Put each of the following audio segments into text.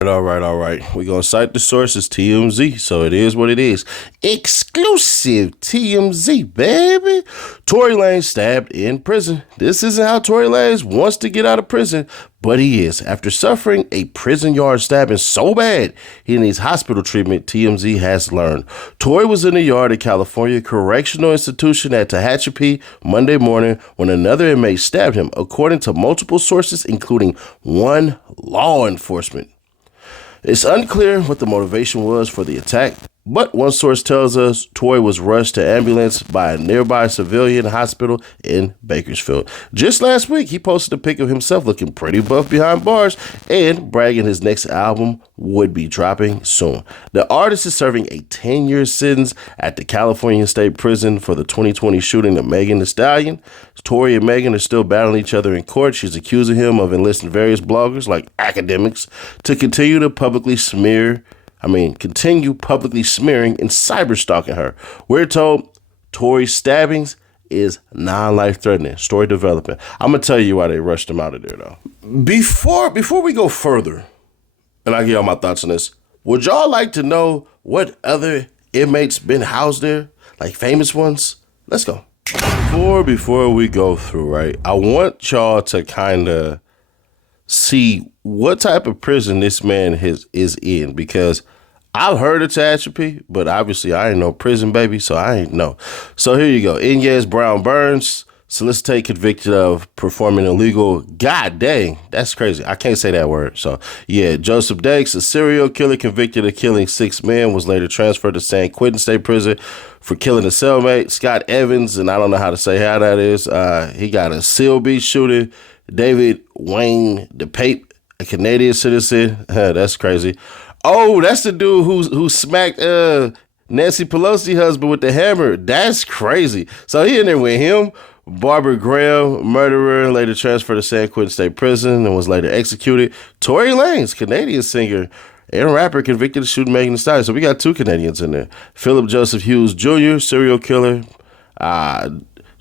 All right. We're going to cite the sources TMZ, so it is what it is. Exclusive TMZ, baby. Tory Lanez stabbed in prison. This isn't how Tory Lanez wants to get out of prison, but he is. After suffering a prison yard stabbing so bad, he needs hospital treatment, TMZ has learned. Tory was in the yard at California Correctional Institution at Tehachapi Monday morning when another inmate stabbed him, according to multiple sources, including one law enforcement. It's unclear what the motivation was for the attack, but one source tells us Tory was rushed to ambulance by a nearby civilian hospital in Bakersfield. Just last week, he posted a pic of himself looking pretty buff behind bars and bragging his next album would be dropping soon. The artist is serving a 10-year sentence at the California State Prison for the 2020 shooting of Megan Thee Stallion. Tory and Megan are still battling each other in court. She's accusing him of enlisting various bloggers like academics to continue publicly smearing and cyber stalking her. We're told Tory's stabbings is non-life threatening. Story developing. I'm gonna tell you why they rushed him out of there though. Before we go further, and I give y'all my thoughts on this, would y'all like to know what other inmates been housed there? Like famous ones? Let's go. Before we go through, right, I want y'all to kind of see what type of prison this man is in, because I've heard of Tehachapi, but obviously I ain't no prison baby, so I ain't know. So here you go. Inez Brown Burns, solicited, convicted of performing illegal. God dang, that's crazy. I can't say that word. So yeah, Joseph Dakes, a serial killer convicted of killing 6 men, was later transferred to San Quentin State Prison for killing a cellmate. Scott Evans, and I don't know how to say how that is. He got a Seal Beach shooting. David Wayne DePape, a Canadian citizen. That's crazy. Oh, that's the dude who smacked Nancy Pelosi husband with the hammer. That's crazy. So he in there with him. Barbara Graham, murderer, later transferred to San Quentin State Prison and was later executed. Tory Lanez, Canadian singer and rapper, convicted of shooting Megan Thee Stallion. So we got 2 Canadians in there. Philip Joseph Hughes Jr., serial killer.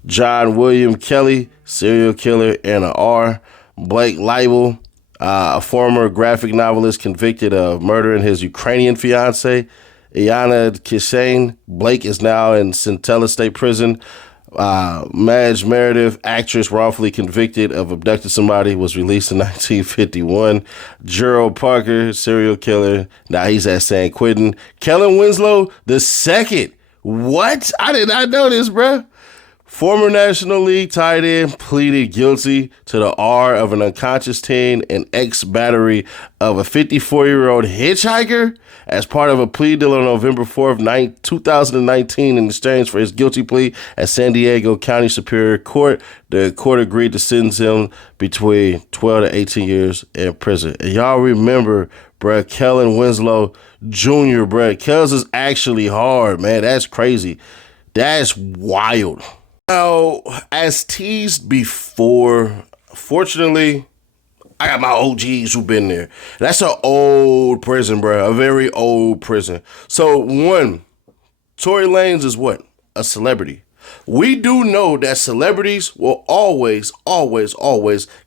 John William Kelly, serial killer, and an R. Blake Leibel, a former graphic novelist convicted of murdering his Ukrainian fiancee, Iana Kishane. Blake is now in Centella State Prison. Madge Meredith, actress wrongfully convicted of abducting somebody, was released in 1951. Gerald Parker, serial killer. Now he's at San Quentin. Kellen Winslow the second. What? I did not know this, bruh. Former National League tight end pleaded guilty to the R of an unconscious teen and ex-battery of a 54-year-old hitchhiker as part of a plea deal on November 4th, 2019 in exchange for his guilty plea at San Diego County Superior Court. The court agreed to sentence him between 12 to 18 years in prison. And y'all remember, bruh, Kellen Winslow Jr., bruh. Kells is actually hard, man. That's crazy. That's wild. Now, as teased before, fortunately, I got my OGs who've been there. That's an old prison, bro. A very old prison. So, one, Tory Lanez is what? A celebrity. We do know that celebrities will always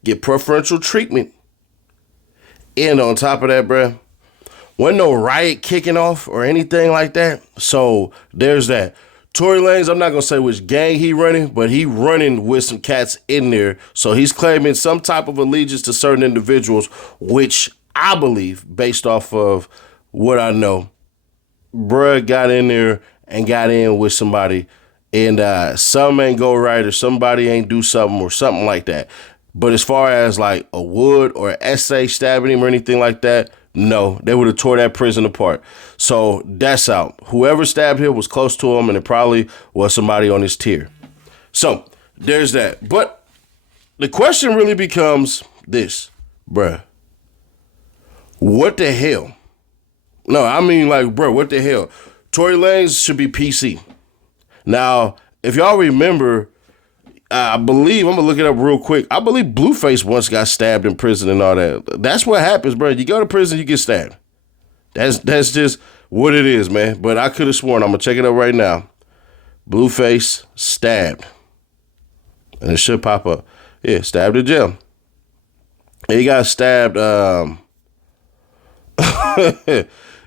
get preferential treatment. And on top of that, bro, wasn't no riot kicking off or anything like that. So, there's that. Tory Lanez, I'm not going to say which gang he running, but he running with some cats in there. So he's claiming some type of allegiance to certain individuals, which I believe, based off of what I know, bruh got in there and got in with somebody, and some ain't go right or somebody ain't do something or something like that. But as far as like a Wood or an essay stabbing him or anything like that, no, they would have tore that prison apart. So that's out. Whoever stabbed him was close to him, and it probably was somebody on his tier. So there's that. But the question really becomes this, bruh. What the hell? No, I mean like, bruh, what the hell? Tory Lanez should be PC. Now, if y'all remember, I believe, I'm going to look it up real quick. I believe Blueface once got stabbed in prison and all that. That's what happens, bro. You go to prison, you get stabbed. That's just what it is, man. But I could have sworn, I'm going to check it up right now. Blueface stabbed. And it should pop up. Yeah, stabbed in jail. He got stabbed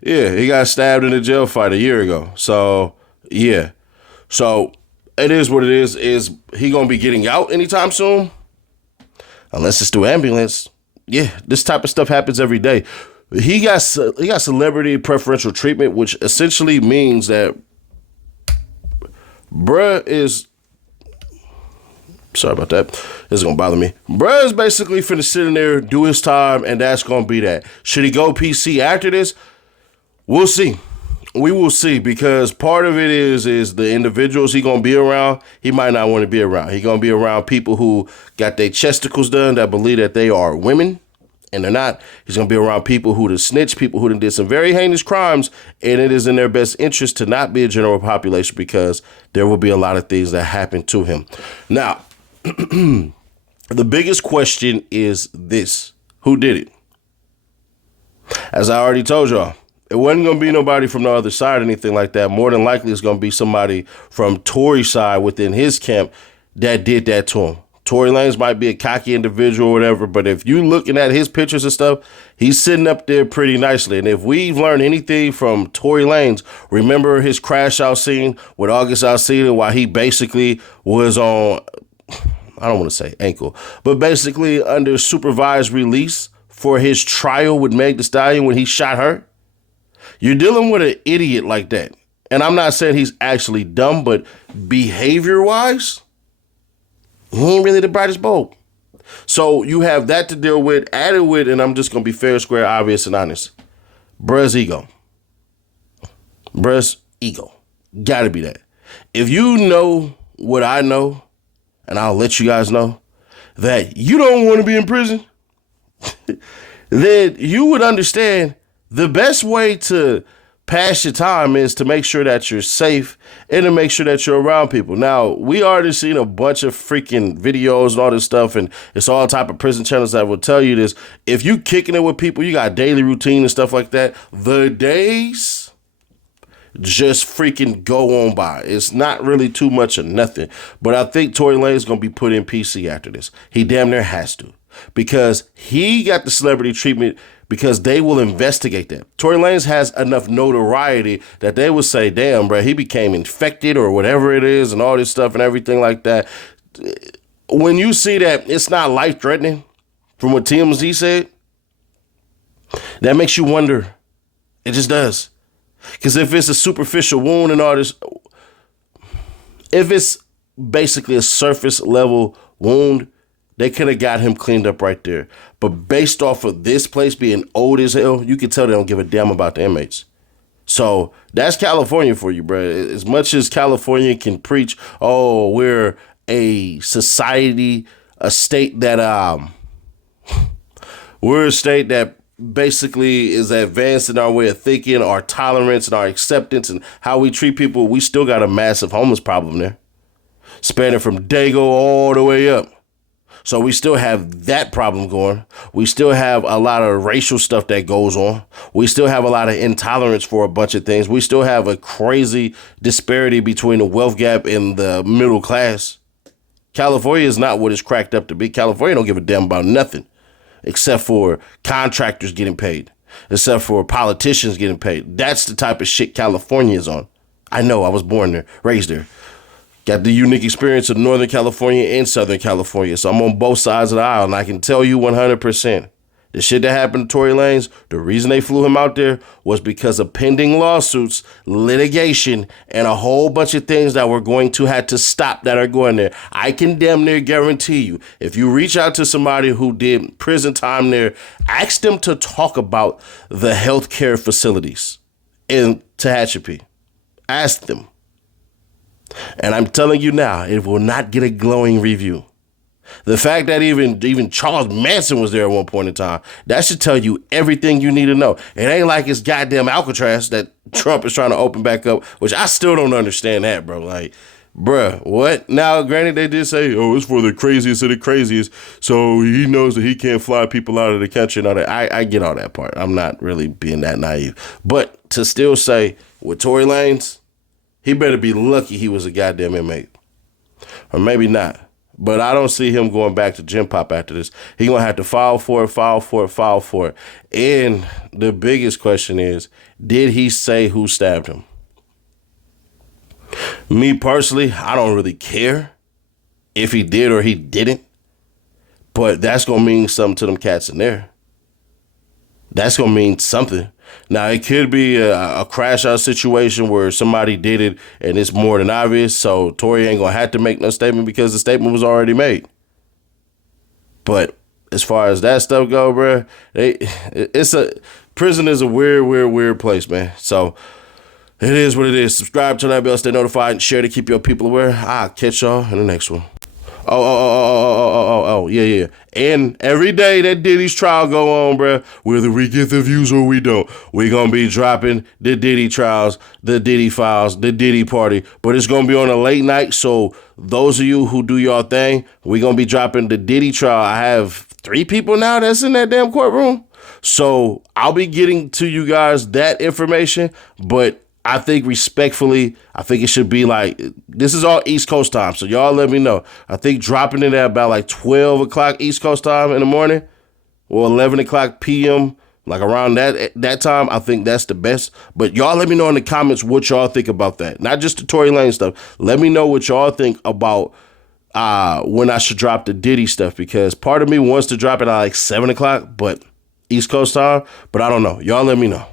Yeah, he got stabbed in a jail fight a year ago. So, yeah. So, it is what it is. Is he going to be getting out anytime soon? Unless it's through ambulance. Yeah, this type of stuff happens every day. He got celebrity preferential treatment, which essentially means that bruh is... Sorry about that. This is going to bother me. Bruh is basically finna sit in there, do his time, and that's going to be that. Should he go PC after this? We'll see. We will see, because part of it is the individuals he going to be around. He might not want to be around. He going to be around people who got their chesticles done, that believe that they are women, and they're not. He's going to be around people who done snitch, people who done did some very heinous crimes, and it is in their best interest to not be a general population, because there will be a lot of things that happen to him. Now, the biggest question is this: who did it? As I already told y'all, it wasn't going to be nobody from the other side or anything like that. More than likely, it's going to be somebody from Tory's side within his camp that did that to him. Tory Lanez might be a cocky individual or whatever, but if you looking at his pictures and stuff, he's sitting up there pretty nicely. And if we've learned anything from Tory Lanez, remember his crash out scene with August Alsina while he basically was on, I don't want to say ankle, but basically under supervised release for his trial with Meg Thee Stallion when he shot her? You're dealing with an idiot like that. And I'm not saying he's actually dumb, but behavior-wise, he ain't really the brightest bulb. So you have that to deal with, added with, and I'm just going to be fair, square, obvious, and honest. Bruh's ego. Bruh's ego. Gotta be that. If you know what I know, and I'll let you guys know, that you don't want to be in prison, then you would understand the best way to pass your time is to make sure that you're safe and to make sure that you're around people. Now, we already seen a bunch of freaking videos and all this stuff, and it's all type of prison channels that will tell you this. If you kicking it with people, you got daily routine and stuff like that, the days just freaking go on by. It's not really too much of nothing. But I think Tory Lanez is going to be put in PC after this. He damn near has to, because he got the celebrity treatment because they will investigate that. Tory Lanez has enough notoriety that they will say, damn, bro, he became infected or whatever it is and all this stuff and everything like that. When you see that it's not life-threatening from what TMZ said, that makes you wonder. It just does. Because if it's a superficial wound and all this, if it's basically a surface level wound, they could have got him cleaned up right there. But based off of this place being old as hell, you can tell they don't give a damn about the inmates. So that's California for you, bro. As much as California can preach, oh, we're a society, a state that, we're a state that basically is advanced in our way of thinking, our tolerance and our acceptance and how we treat people. We still got a massive homeless problem there, spanning from Dago all the way up. So we still have that problem going. We still have a lot of racial stuff that goes on. We still have a lot of intolerance for a bunch of things. We still have a crazy disparity between the wealth gap and the middle class. California is not what it's cracked up to be. California don't give a damn about nothing except for contractors getting paid, except for politicians getting paid. That's the type of shit California is on. I know, I was born there, raised there. Got the unique experience of Northern California and Southern California. So I'm on both sides of the aisle, and I can tell you 100%. The shit that happened to Tory Lanez, the reason they flew him out there was because of pending lawsuits, litigation, and a whole bunch of things that we're going to have to stop that are going there. I can damn near guarantee you, if you reach out to somebody who did prison time there, ask them to talk about the healthcare facilities in Tehachapi. Ask them. And I'm telling you now, it will not get a glowing review. The fact that even Charles Manson was there at one point in time, that should tell you everything you need to know. It ain't like it's goddamn Alcatraz that Trump is trying to open back up, which I still don't understand that, bro. Like, bruh, what? Now, granted, they did say, oh, it's for the craziest of the craziest, so he knows that he can't fly people out of the country and all that. I get all that part. I'm not really being that naive. But to still say, with Tory Lanez, he better be lucky he was a goddamn inmate. Or maybe not. But I don't see him going back to Gym Pop after this. He gonna have to file for it. And the biggest question is, did he say who stabbed him? Me personally, I don't really care if he did or he didn't. But that's gonna mean something to them cats in there. That's gonna mean something. Now it could be a crash out situation where somebody did it and it's more than obvious. So Tory ain't gonna have to make no statement because the statement was already made. But as far as that stuff go, bro, prison is a weird place, man. So it is what it is. Subscribe to that bell, stay notified, and share to keep your people aware. I'll catch y'all in the next one. Yeah. And every day that Diddy's trial go on, bro, whether we get the views or we don't, we gonna be dropping the Diddy trials, the Diddy files, the Diddy party. But it's gonna be on a late night, so those of you who do your thing, we gonna be dropping the Diddy trial. I have 3 people now that's in that damn courtroom. So I'll be getting to you guys that information, but I think respectfully, I think it should be like, this is all East Coast time, so y'all let me know. I think dropping it at about like 12 o'clock East Coast time in the morning or 11 o'clock p.m., like around that time, I think that's the best. But y'all let me know in the comments what y'all think about that. Not just the Tory Lanez stuff. Let me know what y'all think about when I should drop the Diddy stuff, because part of me wants to drop it at like 7 o'clock, but East Coast time, but I don't know. Y'all let me know.